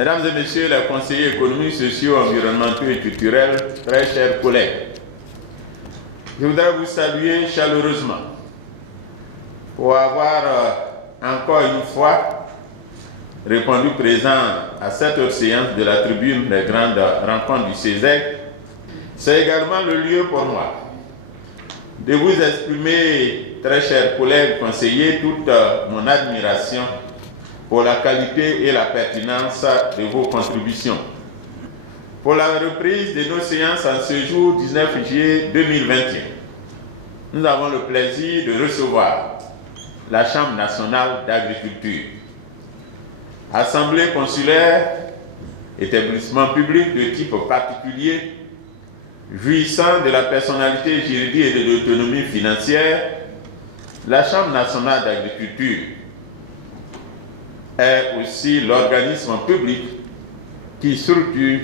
Mesdames et messieurs les conseillers économiques, sociaux, environnementaux et culturels, très chers collègues, je voudrais vous saluer chaleureusement pour avoir encore une fois répondu présent à cette autre séance de la tribune des grandes rencontres du CESEC. C'est également le lieu pour moi de vous exprimer, très chers collègues conseillers, toute mon admiration pour la qualité et la pertinence de vos contributions. Pour la reprise de nos séances en ce jour 19 juillet 2021, nous avons le plaisir de recevoir la Chambre nationale d'agriculture. Assemblée consulaire, établissement public de type particulier, jouissant de la personnalité juridique et de l'autonomie financière, la Chambre nationale d'agriculture est aussi l'organisme public qui structure,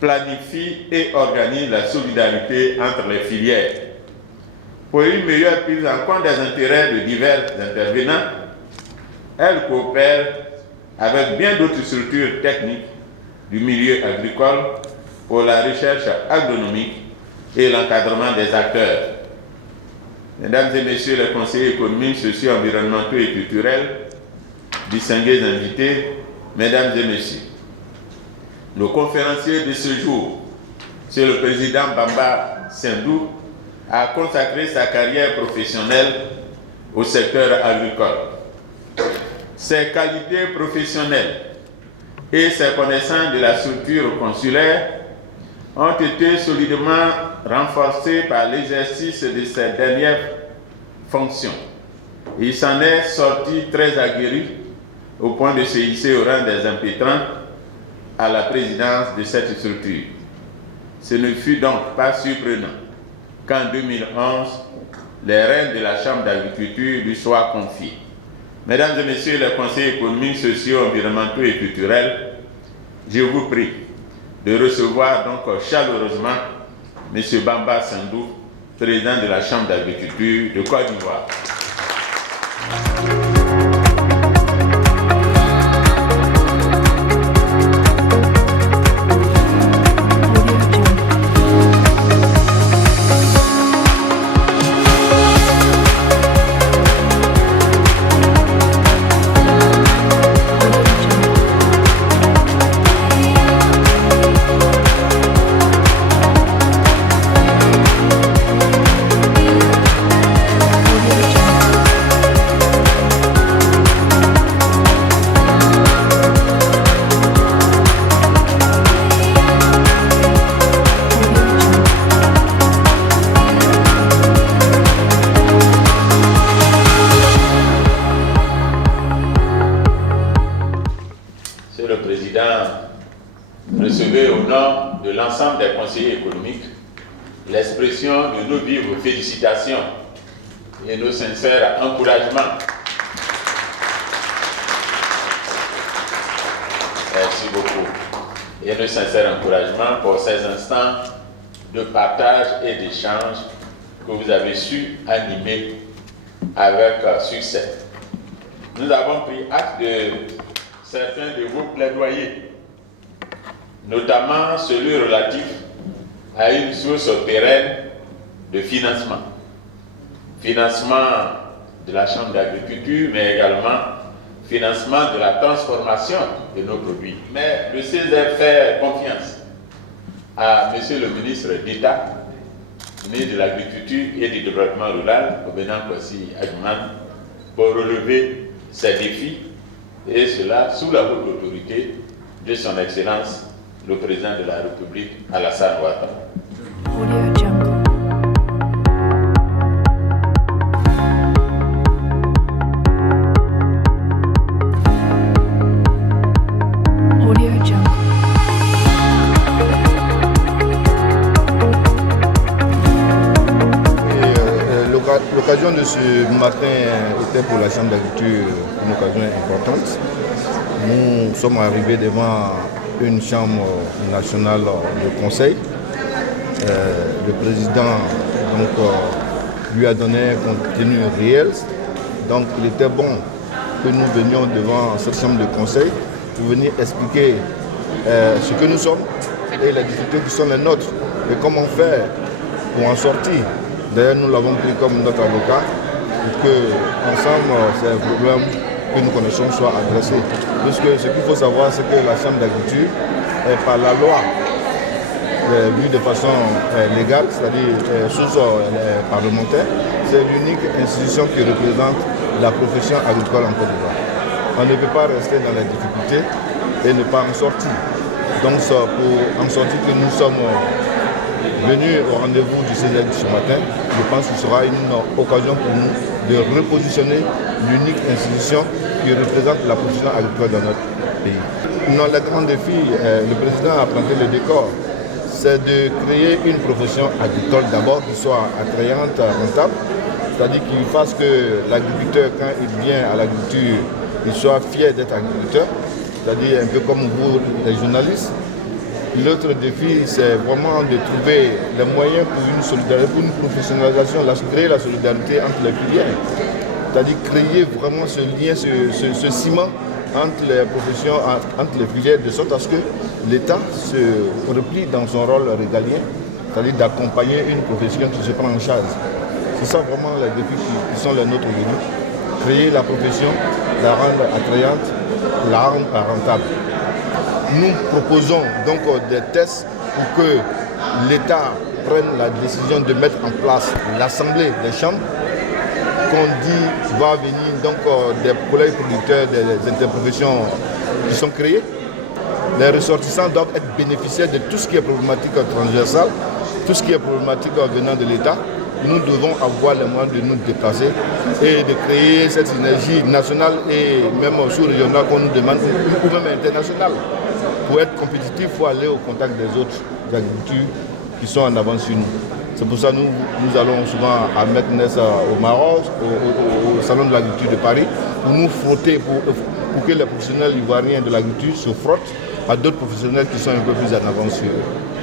planifie et organise la solidarité entre les filières. Pour une meilleure prise en compte des intérêts de divers intervenants, elle coopère avec bien d'autres structures techniques du milieu agricole pour la recherche agronomique et l'encadrement des acteurs. Mesdames et messieurs les conseillers économiques, sociaux, environnementaux et culturels, distingués invités, mesdames et messieurs, le conférencier de ce jour, c'est le président Bamba Sendou, a consacré sa carrière professionnelle au secteur agricole. Ses qualités professionnelles et ses connaissances de la structure consulaire ont été solidement renforcées par l'exercice de ses dernières fonctions. Il s'en est sorti très aguerri au point de se hisser au rang des impétrants à la présidence de cette structure. Ce ne fut donc pas surprenant qu'en 2011, les rênes de la Chambre d'agriculture lui soient confiés. Mesdames et messieurs les conseillers économiques, sociaux, environnementaux et culturels, je vous prie de recevoir donc chaleureusement M. Bamba Sendou, président de la Chambre d'agriculture de Côte d'Ivoire. Recevez au nom de l'ensemble des conseillers économiques l'expression de nos vives félicitations et nos sincères encouragements. Merci beaucoup. Et nos sincères encouragements pour ces instants de partage et d'échange que vous avez su animer avec succès. Nous avons pris acte de certains de vos plaidoyers, notamment celui relatif à une source pérenne de financement. Financement de la Chambre d'agriculture, mais également financement de la transformation de nos produits. Mais le CESER fait confiance à Monsieur le ministre d'État, ministre de l'Agriculture et du Développement rural, Obenan Kwasi Adjumane, pour relever ces défis, et cela sous la haute autorité de son Excellence, le Président de la République, Alassane Ouattara. L'occasion de ce matin était pour la Chambre d'agriculture une occasion importante. Nous sommes arrivés devant une Chambre nationale de conseil. Le président lui a donné un contenu réel. Donc il était bon que nous venions devant cette Chambre de conseil pour venir expliquer ce que nous sommes et les difficultés qui sont les nôtres et comment faire pour en sortir. D'ailleurs, nous l'avons pris comme notre avocat pour que, ensemble, ces problèmes que nous connaissons soient adressés. Puisque ce qu'il faut savoir, c'est que la Chambre d'agriculture est par la loi vue de façon légale, c'est-à-dire sous parlementaire. C'est l'unique institution qui représente la profession agricole en Côte d'Ivoire. On ne peut pas rester dans les difficultés et ne pas en sortir. Donc, pour en sortir que nous sommes venus au rendez-vous du CESER ce matin, je pense que ce sera une occasion pour nous de repositionner l'unique institution qui représente la profession agricole dans notre pays. Non, le grand défi, le président a planté le décor, c'est de créer une profession agricole d'abord qui soit attrayante, rentable, c'est-à-dire qu'il fasse que l'agriculteur, quand il vient à l'agriculture, il soit fier d'être agriculteur, c'est-à-dire un peu comme vous, les journalistes. L'autre défi, c'est vraiment de trouver les moyens pour une solidarité, pour une professionnalisation, créer la solidarité entre les filières. C'est-à-dire créer vraiment ce lien, ce ciment entre les professions, entre les filières, de sorte à ce que l'État se replie dans son rôle régalien, c'est-à-dire d'accompagner une profession qui se prend en charge. C'est ça vraiment les défis qui sont les nôtres aujourd'hui. Créer la profession, la rendre attrayante, la rendre rentable. Nous proposons donc des tests pour que l'État prenne la décision de mettre en place l'Assemblée des chambres, qu'on dit va venir donc des collègues producteurs, des interprofessions qui sont créées. Les ressortissants doivent être bénéficiaires de tout ce qui est problématique transversale, tout ce qui est problématique venant de l'État. Nous devons avoir les moyens de nous déplacer et de créer cette synergie nationale et même sous-régionale qu'on nous demande, ou même internationale. Pour être compétitif, il faut aller au contact des autres agricultures qui sont en avance sur nous. C'est pour ça que nous allons souvent à Metnes au Maroc, au Salon de l'agriculture de Paris, pour nous frotter, pour que les professionnels ivoiriens de l'agriculture se frottent à d'autres professionnels qui sont un peu plus en avance sur eux.